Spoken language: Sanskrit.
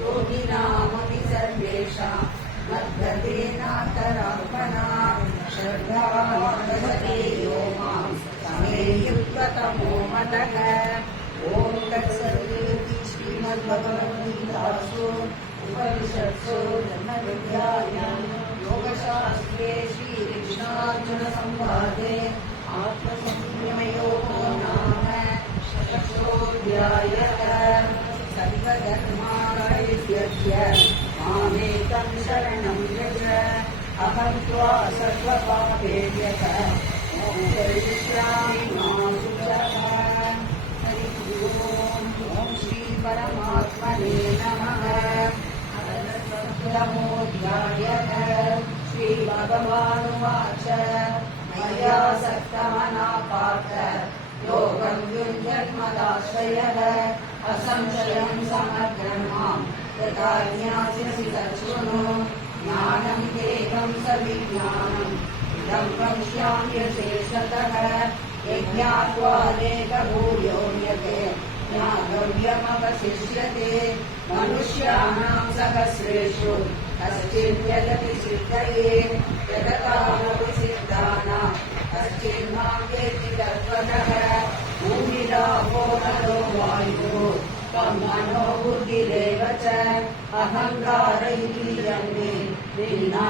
योगिनामपि सर्वेषां मद्गतेनान्तरात्मना श्रद्धावादसते यो मां समेयुक्ततमो मतः। ॐ तत्सदिति श्रीमद्भगवद्गीतासु उपनिषत्सु ब्रह्मविद्यायां योगशास्त्रे श्रीकृष्णार्जुनसंवादे आत्मसंयमयोगो नाम षष्ठोऽध्यायः। सर्वधर्मान् मामेकं शरणं व्रज अहं त्वा सर्वपापेभ्यः मोक्षयिष्यामि मा शुचः। हरिः ओम्। ॐ श्रीपरमात्मने नमः। प्रथमोऽध्यायः। श्रीभगवानुवाच मया सक्तमनः पार्थ योगं युञ्जन्मदाश्रयः असंशयं समग्रं मां यथा ज्ञास्यसि तच्छृणु। ज्ञानं तेहं सविज्ञानम् इदं वक्ष्याम्यशेषतः। यज्ञात्वा नेकभूयोऽन्यते ज्ञातव्यमवशिष्यते। मनुष्याणां सहस्रेषु कश्चिद्यदति सिद्धये यततामपि सिद्धानां कश्चिन्मां वेत्ति तत्त्वतः। भूमिरापो नरो वायुः त्वं मनो बुद्धिरेव च अहङ्कार इति यं मे